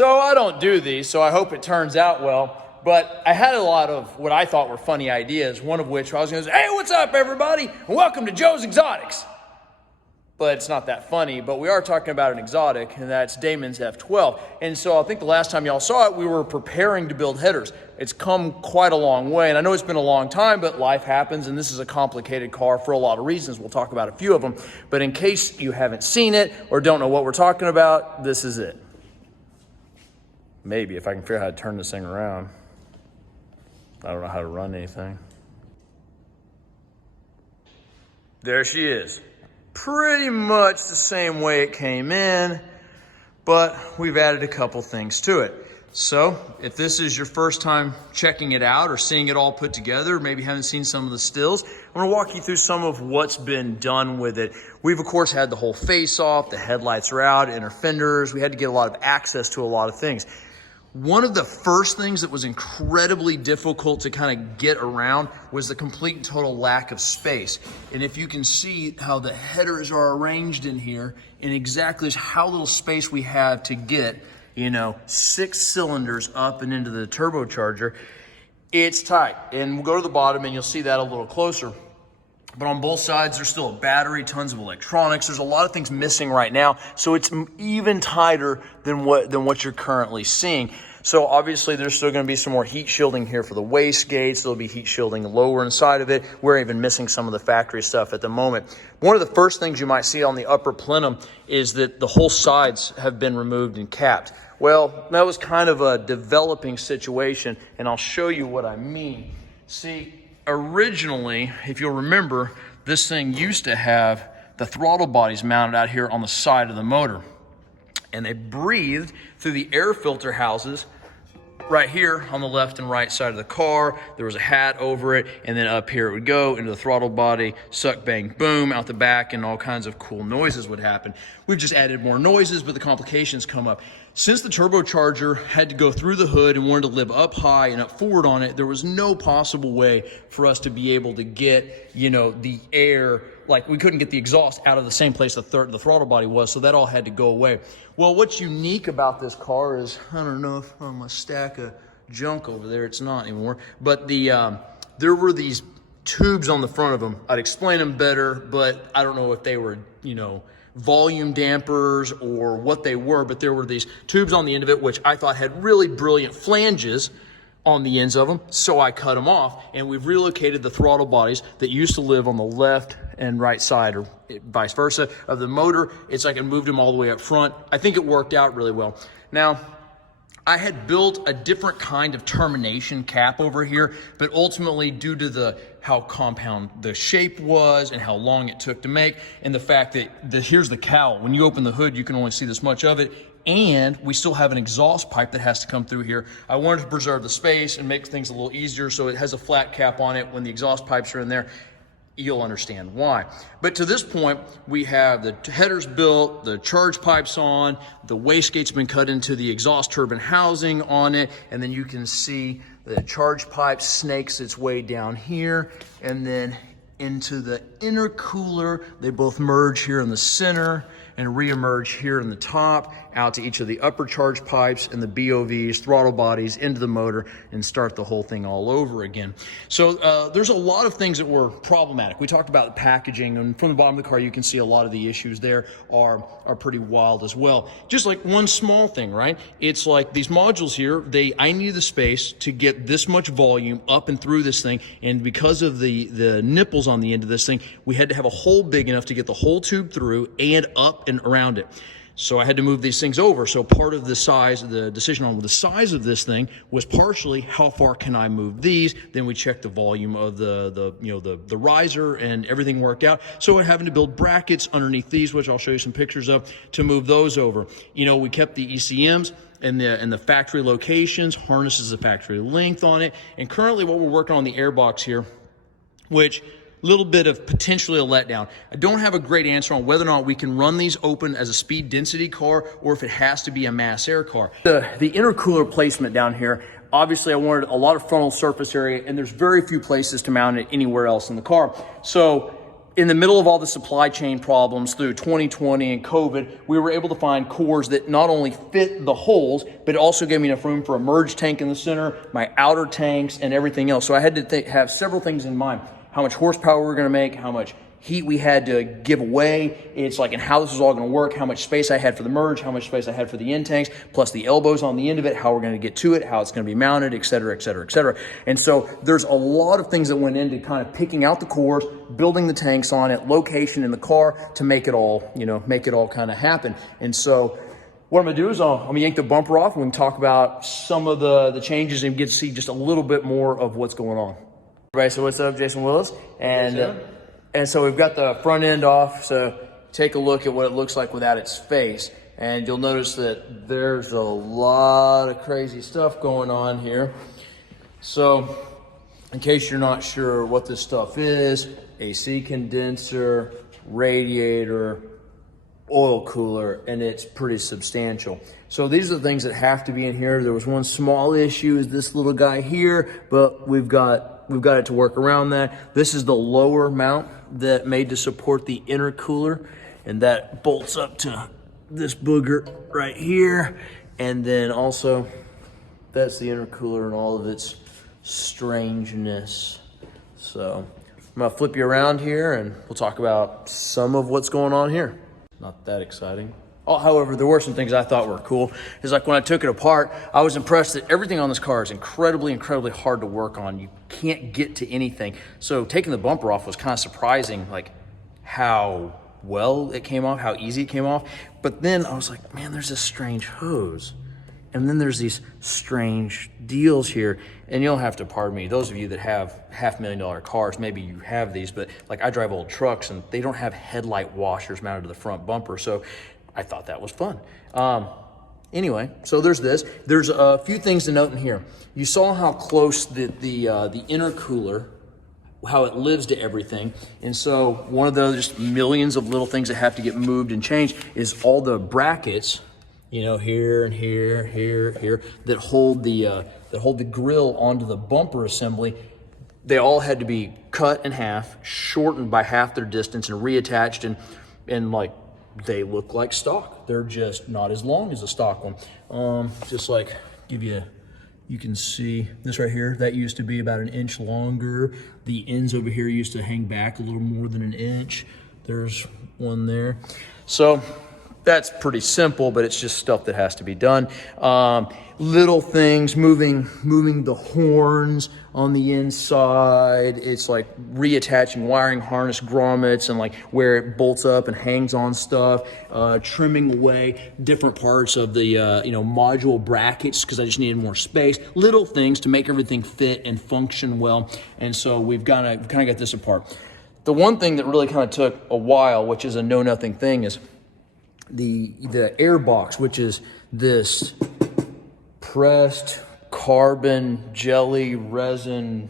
So I don't do these, so I hope it turns out well. But I had a lot of what I thought were funny ideas, one of which I was going to say, hey, what's up, everybody? And welcome to Joe's Exotics. But it's not that funny, but we are talking about an exotic, and that's Damon's F12. And so I think the last time y'all saw it, we were preparing to build headers. It's come quite a long way, and I know it's been a long time, but life happens, and this is a complicated car for a lot of reasons. We'll talk about a few of them. But in case you haven't seen it or don't know what we're talking about, this is it. Maybe, if I can figure out how to turn this thing around. I don't know how to run anything. There she is. Pretty much the same way it came in, but we've added a couple things to it. So if this is your first time checking it out or seeing it all put together, maybe haven't seen some of the stills, I'm gonna walk you through some of what's been done with it. We've of course had the whole face off, the headlights are out, inner fenders. We had to get a lot of access to a lot of things. One of the first things that was incredibly difficult to kind of get around was the complete and total lack of space. And if you can see how the headers are arranged in here and exactly how little space we have to get, 6 cylinders up and into the turbocharger, it's tight. And we'll go to the bottom and you'll see that a little closer. But on both sides, there's still a battery, tons of electronics. There's a lot of things missing right now. So it's even tighter than what you're currently seeing. So obviously there's still going to be some more heat shielding here for the wastegates. There'll be heat shielding lower inside of it. We're even missing some of the factory stuff at the moment. One of the first things you might see on the upper plenum is that the whole sides have been removed and capped. Well, that was kind of a developing situation, and I'll show you what I mean. See, originally, if you'll remember, this thing used to have the throttle bodies mounted out here on the side of the motor. And they breathed through the air filter houses right here on the left and right side of the car. There was a hat over it, and then up here it would go into the throttle body, suck, bang, boom, out the back, and all kinds of cool noises would happen. We've just added more noises, but the complications come up. Since the turbocharger had to go through the hood and wanted to live up high and up forward on it, there was no possible way for us to be able to get, the air, like we couldn't get the exhaust out of the same place the throttle body was, so that all had to go away. Well, what's unique about this car is, I don't know if on my stack of junk over there, it's not anymore, but there were these tubes on the front of them. I'd explain them better, but I don't know if they were, volume dampers or what they were, but there were these tubes on the end of it, which I thought had really brilliant flanges on the ends of them, so I cut them off, and we've relocated the throttle bodies that used to live on the left and right side, or vice versa, of the motor. It's like I moved them all the way up front. I think it worked out really well. Now, I had built a different kind of termination cap over here, but ultimately due to how compound the shape was and how long it took to make, and the fact that here's the cowl. When you open the hood, you can only see this much of it, and we still have an exhaust pipe that has to come through here. I wanted to preserve the space and make things a little easier, so it has a flat cap on it. When the exhaust pipes are in there, you'll understand why. But to this point, we have the headers built, the charge pipes on, the wastegate's been cut into the exhaust turbine housing on it, and then you can see the charge pipe snakes its way down here, and then into the intercooler. They both merge here in the center and re-emerge here in the top, out to each of the upper charge pipes and the BOVs, throttle bodies, into the motor, and start the whole thing all over again. So there's a lot of things that were problematic. We talked about the packaging, and from the bottom of the car, you can see a lot of the issues there are pretty wild as well. Just like one small thing, right? It's like these modules here, I needed the space to get this much volume up and through this thing, and because of the nipples on the end of this thing, we had to have a hole big enough to get the whole tube through and up and around it. So I had to move these things over. So part of the decision on the size of this thing was partially how far can I move these. Then we checked the volume of the riser, and everything worked out. So we're having to build brackets underneath these, which I'll show you some pictures of, to move those over. We kept the ECMs and the factory locations, harnesses the factory length on it. And currently what we're working on the airbox here, which little bit of potentially a letdown. I don't have a great answer on whether or not we can run these open as a speed density car or if it has to be a mass air car. The intercooler placement down here, obviously I wanted a lot of frontal surface area, and there's very few places to mount it anywhere else in the car. So in the middle of all the supply chain problems through 2020 and COVID, we were able to find cores that not only fit the holes, but it also gave me enough room for a merge tank in the center, my outer tanks, and everything else. So I had to have several things in mind. How much horsepower we were gonna make, how much heat we had to give away. It's like, and how this was all gonna work, how much space I had for the merge, how much space I had for the end tanks, plus the elbows on the end of it, how we're gonna get to it, how it's gonna be mounted, et cetera, et cetera, et cetera. And so there's a lot of things that went into kind of picking out the cores, building the tanks on it, location in the car to make it all, you know, make it all kind of happen. And so what I'm gonna do is I'm gonna yank the bumper off and we can talk about some of the changes and get to see just a little bit more of what's going on. Everybody, so what's up? Jason Willis. And so we've got the front end off, so take a look at what it looks like without its face. And you'll notice that there's a lot of crazy stuff going on here. So in case you're not sure what this stuff is, AC condenser, radiator, oil cooler, and it's pretty substantial. So these are the things that have to be in here. There was one small issue, is this little guy here, but we've got it to work around that. This is the lower mount that made to support the intercooler, and that bolts up to this booger right here. And then also that's the intercooler and all of its strangeness. So I'm gonna flip you around here and we'll talk about some of what's going on here. Not that exciting. Oh, however, there were some things I thought were cool. Is like when I took it apart, I was impressed that everything on this car is incredibly hard to work on. You can't get to anything. So taking the bumper off was kind of surprising, like how well it came off, how easy it came off. But then I was like, man, there's this strange hose. And then there's these strange deals here. And you'll have to pardon me, those of you that have $500,000 cars, maybe you have these, but like I drive old trucks and they don't have headlight washers mounted to the front bumper. So I thought that was fun. Anyway, so there's this. There's a few things to note in here. You saw how close the intercooler, how it lives to everything. And so one of those just millions of little things that have to get moved and changed is all the brackets, you know, here and here, here, that hold the grill onto the bumper assembly. They all had to be cut in half, shortened by half their distance, and reattached, and like, they look like stock. They're just not as long as a stock one. Just like you can see this right here, that used to be about 1 inch longer. The ends over here used to hang back a little more than 1 inch. There's one there. So that's pretty simple, but it's just stuff that has to be done. Little things, moving the horns on the inside. It's like reattaching wiring harness grommets and like where it bolts up and hangs on stuff. Trimming away different parts of the module brackets because I just needed more space. Little things to make everything fit and function well. And so we've kind of got this apart. The one thing that really kind of took a while, which is a know-nothing thing, is the air box, which is this pressed carbon jelly resin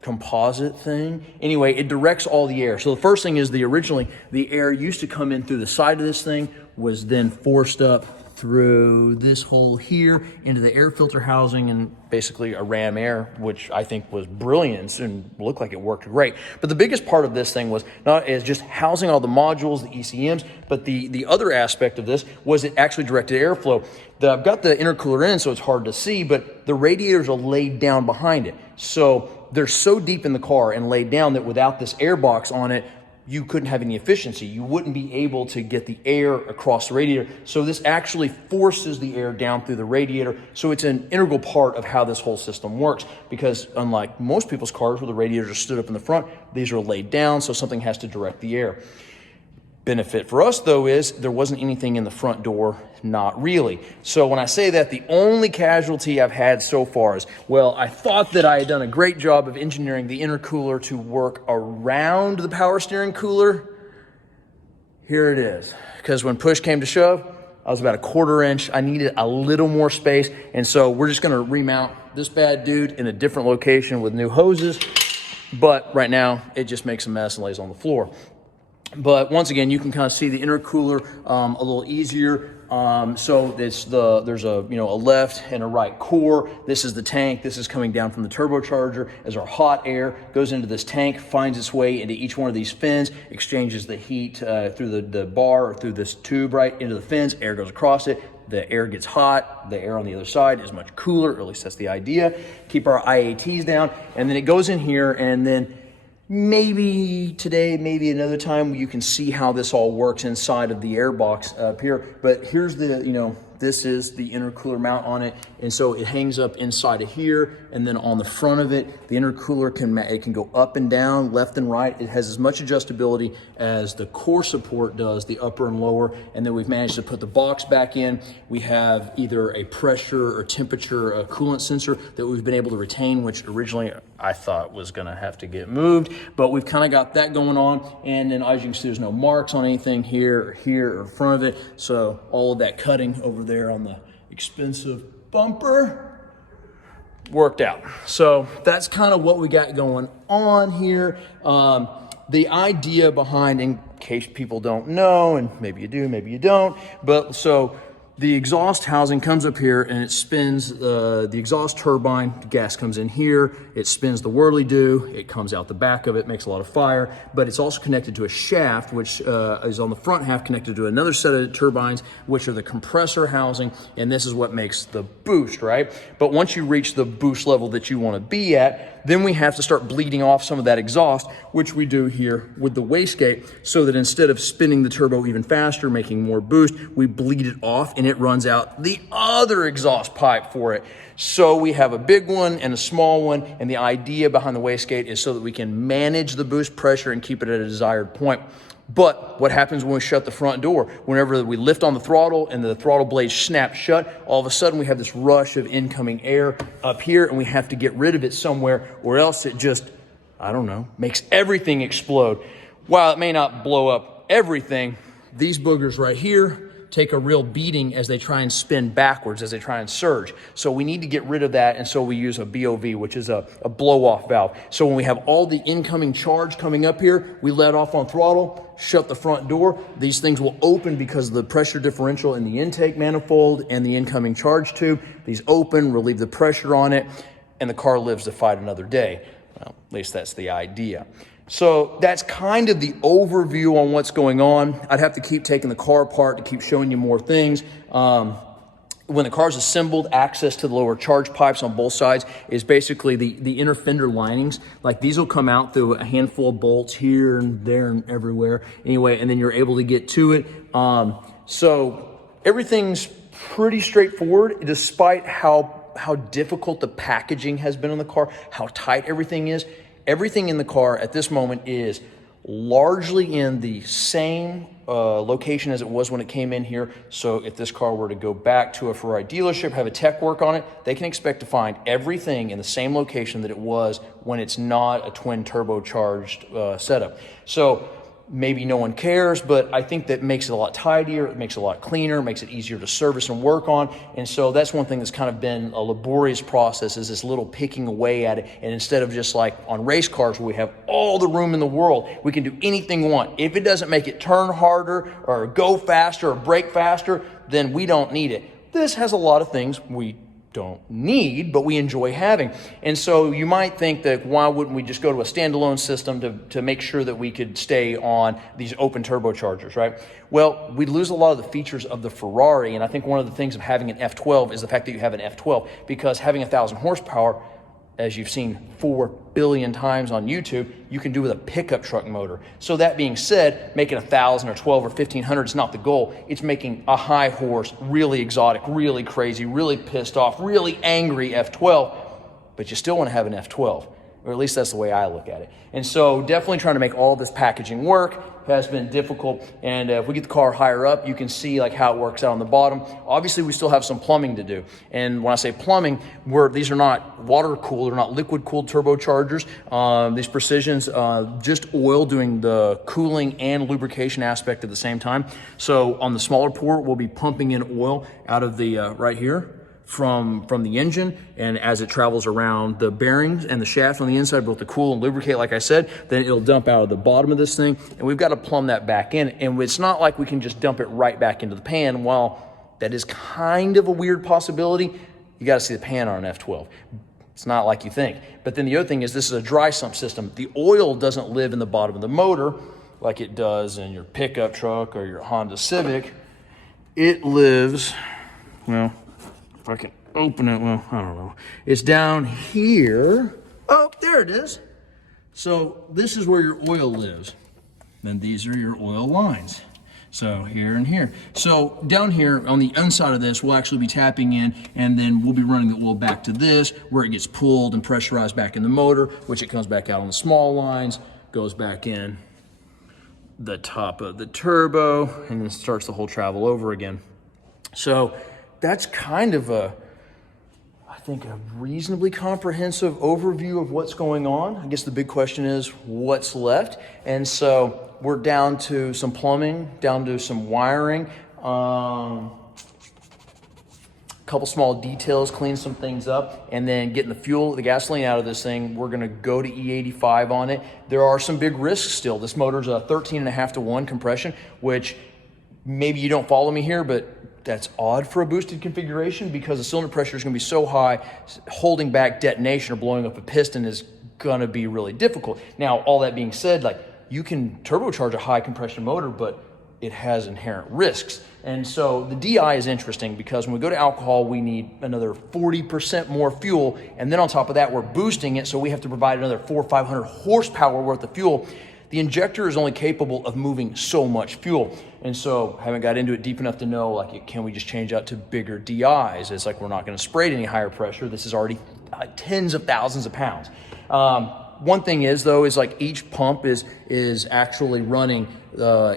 composite thing. Anyway, it directs all the air. So the first thing is originally the air used to come in through the side of this thing, was then forced up through this hole here into the air filter housing and basically a ram air, which I think was brilliant and looked like it worked great. But the biggest part of this thing was not as just housing all the modules, the ECMs, but the other aspect of this was it actually directed airflow. I've got the intercooler in, so it's hard to see, but the radiators are laid down behind it. So they're so deep in the car and laid down that without this air box on it, you couldn't have any efficiency. You wouldn't be able to get the air across the radiator. So this actually forces the air down through the radiator. So it's an integral part of how this whole system works, because unlike most people's cars where the radiators are stood up in the front, these are laid down, so something has to direct the air. Benefit for us though is there wasn't anything in the front door, not really. So when I say that, the only casualty I've had so far is, well, I thought that I had done a great job of engineering the intercooler to work around the power steering cooler. Here it is. Because when push came to shove, I was about 1/4 inch. I needed a little more space. And so we're just gonna remount this bad dude in a different location with new hoses. But right now it just makes a mess and lays on the floor. But once again, you can kind of see the intercooler a little easier. So there's a a left and a right core. This is the tank. This is coming down from the turbocharger as our hot air goes into this tank, finds its way into each one of these fins, exchanges the heat through the bar or through this tube right into the fins. Air goes across it. The air gets hot. The air on the other side is much cooler, or at least that's the idea. Keep our IATs down, and then it goes in here, and then maybe today, maybe another time, you can see how this all works inside of the air box up here. But here's the, this is the intercooler mount on it. And so it hangs up inside of here, and then on the front of it, the intercooler can go up and down, left and right. It has as much adjustability as the core support does, the upper and lower. And then we've managed to put the box back in. We have either a pressure or temperature coolant sensor that we've been able to retain, which originally I thought was gonna have to get moved, but we've kind of got that going on. And then as you can see, there's no marks on anything here or in front of it. So all of that cutting over there on the expensive bumper worked out. So that's kind of what we got going on here. The idea behind, in case people don't know, and maybe you do, maybe you don't, but so the exhaust housing comes up here and it spins the exhaust turbine. The gas comes in here, it spins the whirly-do, it comes out the back of it, makes a lot of fire, but it's also connected to a shaft, which is on the front half connected to another set of turbines, which are the compressor housing, and this is what makes the boost, right? But once you reach the boost level that you want to be at, then we have to start bleeding off some of that exhaust, which we do here with the wastegate, so that instead of spinning the turbo even faster, making more boost, we bleed it off and it runs out the other exhaust pipe for it. So we have a big one and a small one, and the idea behind the wastegate is so that we can manage the boost pressure and keep it at a desired point. But what happens when we shut the front door? Whenever we lift on the throttle and the throttle blades snap shut, all of a sudden we have this rush of incoming air up here, and we have to get rid of it somewhere, or else it just, I don't know, makes everything explode. While it may not blow up everything, these boogers right here take a real beating as they try and spin backwards, as they try and surge. So we need to get rid of that, and so we use a BOV, which is a blow-off valve. So when we have all the incoming charge coming up here, we let off on throttle, shut the front door. These things will open because of the pressure differential in the intake manifold and the incoming charge tube. These open, relieve the pressure on it, and the car lives to fight another day. Well, at least that's the idea. So that's kind of the overview on what's going on. I'd have to keep taking the car apart to keep showing you more things. When the car's assembled, access to the lower charge pipes on both sides is basically the inner fender linings. Like these will come out through a handful of bolts here and there and everywhere. Anyway, and then you're able to get to it. So everything's pretty straightforward, despite how difficult the packaging has been on the car, how tight everything is. Everything in the car at this moment is largely in the same location as it was when it came in here. So if this car were to go back to a Ferrari dealership, have a tech work on it, they can expect to find everything in the same location that it was when it's not a twin turbocharged setup. So maybe no one cares, but I think that makes it a lot tidier, it makes it a lot cleaner, makes it easier to service and work on. And so that's one thing that's kind of been a laborious process, is this little picking away at it. And instead of just like on race cars where we have all the room in the world, we can do anything we want. If it doesn't make it turn harder or go faster or brake faster, then we don't need it. This has a lot of things we don't need, but we enjoy having. And so you might think that why wouldn't we just go to a standalone system to make sure that we could stay on these open turbochargers, right? Well, we'd lose a lot of the features of the Ferrari, and I think one of the things of having an F12 is the fact that you have an F12, because having 1,000 horsepower, as you've seen 4 billion times on YouTube, you can do with a pickup truck motor. So that being said, making 1,000 or 12 or 1,500 is not the goal. It's making a high horse, really exotic, really crazy, really pissed off, really angry F12, but you still want to have an F12, or at least that's the way I look at it. And so definitely trying to make all this packaging work has been difficult. And if we get the car higher up, you can see like how it works out on the bottom. Obviously, we still have some plumbing to do. And when I say plumbing, these are not water cooled, they're not liquid cooled turbochargers. These Precisions, just oil doing the cooling and lubrication aspect at the same time. So on the smaller port, we'll be pumping in oil out of the right here from the engine, and as it travels around the bearings and the shaft on the inside, both to cool and lubricate, like I said, then it'll dump out of the bottom of this thing, and we've got to plumb that back in. And it's not like we can just dump it right back into the pan. While That is kind of a weird possibility. You got to see the pan on an F12. It's not like you think. But then the other thing is this is a dry sump system. The oil doesn't live in the bottom of the motor like it does in your pickup truck or your Honda Civic. It lives, well, if I can open it, well, I don't know. It's down here. Oh, there it is. So this is where your oil lives. Then these are your oil lines. So here and here. So down here on the inside of this, we'll actually be tapping in, and then we'll be running the oil back to this, where it gets pulled and pressurized back in the motor, which it comes back out on the small lines, goes back in the top of the turbo, and then starts the whole travel over again. So that's kind of I think a reasonably comprehensive overview of what's going on. I guess the big question is what's left. And so we're down to some plumbing, down to some wiring, a couple small details, clean some things up, and then getting the fuel, the gasoline out of this thing. We're gonna go to E85 on it. There are some big risks still. This motor's a 13.5-to-1 compression, which maybe you don't follow me here, but that's odd for a boosted configuration because the cylinder pressure is gonna be so high, holding back detonation or blowing up a piston is gonna be really difficult. Now, all that being said, like, you can turbocharge a high compression motor, but it has inherent risks. And so the DI is interesting because when we go to alcohol, we need another 40% more fuel. And then on top of that, we're boosting it. So we have to provide another 400 or 500 horsepower worth of fuel. The injector is only capable of moving so much fuel. And so haven't got into it deep enough to know, like, can we just change out to bigger DIs? It's like, we're not gonna spray at any higher pressure. This is already tens of thousands of pounds. One thing is, though, is like each pump is actually running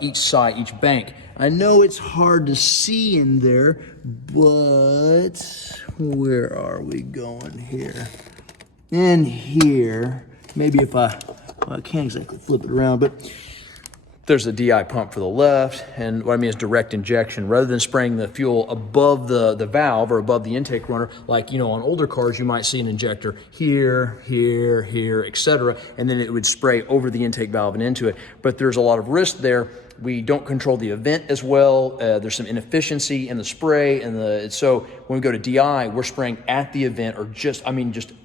each side, each bank. I know it's hard to see in there, but where are we going here? In here, maybe if well, I can't exactly flip it around, but there's a DI pump for the left, and what I mean is direct injection. Rather than spraying the fuel above the valve or above the intake runner, like, you know, on older cars, you might see an injector here, here, here, etc., and then it would spray over the intake valve and into it. But there's a lot of risk there. We don't control the event as well. There's some inefficiency in the spray, and so when we go to DI, we're spraying at the event, or just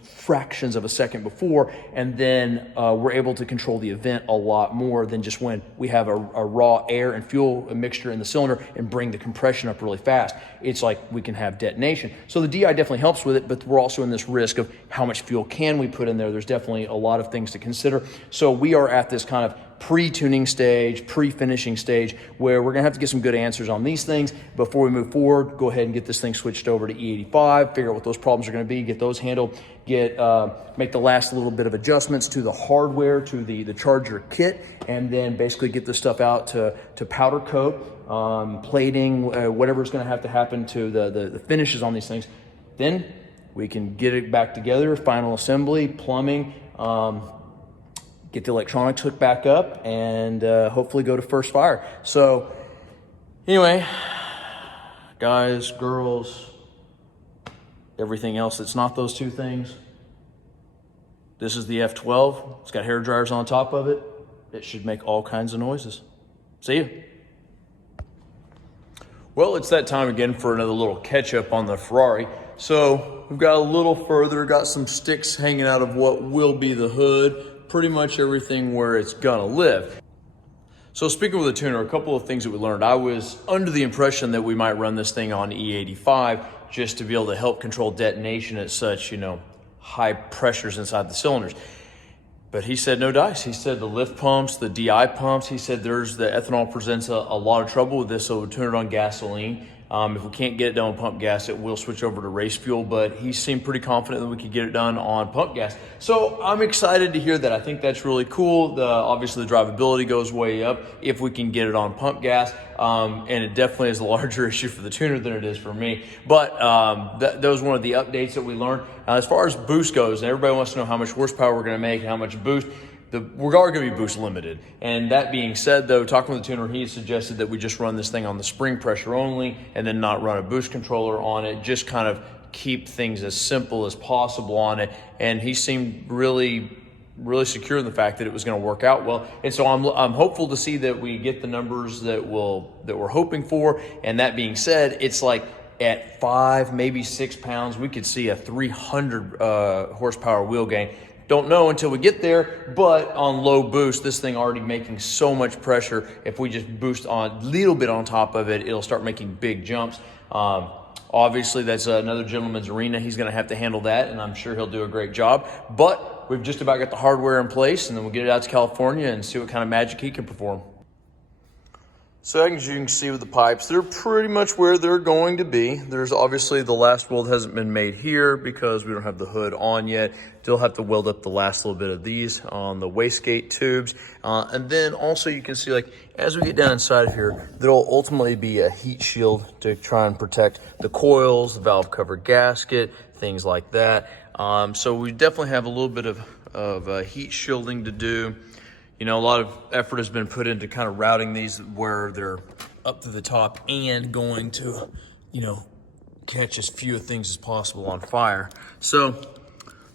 fractions of a second before, and then we're able to control the event a lot more than just when we have a raw air and fuel mixture in the cylinder and bring the compression up really fast. It's like we can have detonation. So the DI definitely helps with it, but we're also in this risk of how much fuel can we put in there. There's definitely a lot of things to consider. So we are at this kind of pre-tuning stage, pre-finishing stage, where we're gonna have to get some good answers on these things before we move forward. Go ahead and get this thing switched over to E85, figure out what those problems are gonna be, get those handled, make the last little bit of adjustments to the hardware, to the charger kit, and then basically get this stuff out to powder coat, plating, whatever's gonna have to happen to the finishes on these things. Then we can get it back together, final assembly, plumbing, get the electronics hooked back up, and hopefully go to first fire. So anyway, guys, girls, everything else that's not those two things, this is the F12. It's got hair dryers on top of it. It should make all kinds of noises. See you. Well, it's that time again for another little catch up on the Ferrari. So we've got a little further, got some sticks hanging out of what will be the hood. Pretty much everything where it's gonna live. So speaking with the tuner, a couple of things that we learned. I was under the impression that we might run this thing on E85 just to be able to help control detonation at such, high pressures inside the cylinders. But he said no dice. He said the lift pumps, the DI pumps, he said the ethanol presents a lot of trouble with this, so we'll turn it on gasoline. If we can't get it done on pump gas, it will switch over to race fuel, but he seemed pretty confident that we could get it done on pump gas. So I'm excited to hear that. I think that's really cool. Obviously the drivability goes way up if we can get it on pump gas. And it definitely is a larger issue for the tuner than it is for me. But that was one of the updates that we learned. As far as boost goes, and everybody wants to know how much horsepower we're gonna make and how much boost. We're all going to be boost limited. And that being said, though, talking with the tuner, he suggested that we just run this thing on the spring pressure only and then not run a boost controller on it, just kind of keep things as simple as possible on it. And he seemed really really secure in the fact that it was going to work out well. And so I'm hopeful to see that we get the numbers that we're hoping for. And that being said, it's like at 5, maybe 6 pounds, we could see a 300 horsepower wheel gain. Don't know until we get there, but on low boost, this thing already making so much pressure. If we just boost on a little bit on top of it, it'll start making big jumps. Obviously, that's another gentleman's arena. He's going to have to handle that, and I'm sure he'll do a great job. But we've just about got the hardware in place, and then we'll get it out to California and see what kind of magic he can perform. So as you can see with the pipes, they're pretty much where they're going to be. There's obviously the last weld hasn't been made here because we don't have the hood on yet. Still have to weld up the last little bit of these on the wastegate tubes. And then also you can see, like, as we get down inside of here, there'll ultimately be a heat shield to try and protect the coils, the valve cover gasket, things like that. So we definitely have a little bit of heat shielding to do. You know, a lot of effort has been put into kind of routing these where they're up to the top and going to, you know, catch as few things as possible on fire. So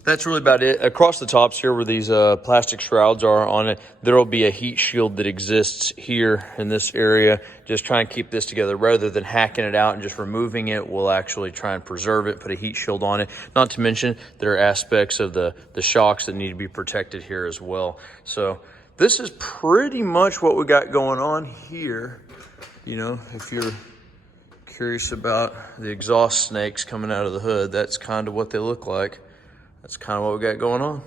that's really about it. Across the tops here where these plastic shrouds are on it, there will be a heat shield that exists here in this area. Just try and keep this together. Rather than hacking it out and just removing it, we'll actually try and preserve it, put a heat shield on it. Not to mention there are aspects of the shocks that need to be protected here as well. So this is pretty much what we got going on here. You know, if you're curious about the exhaust snakes coming out of the hood, that's kind of what they look like. That's kind of what we got going on.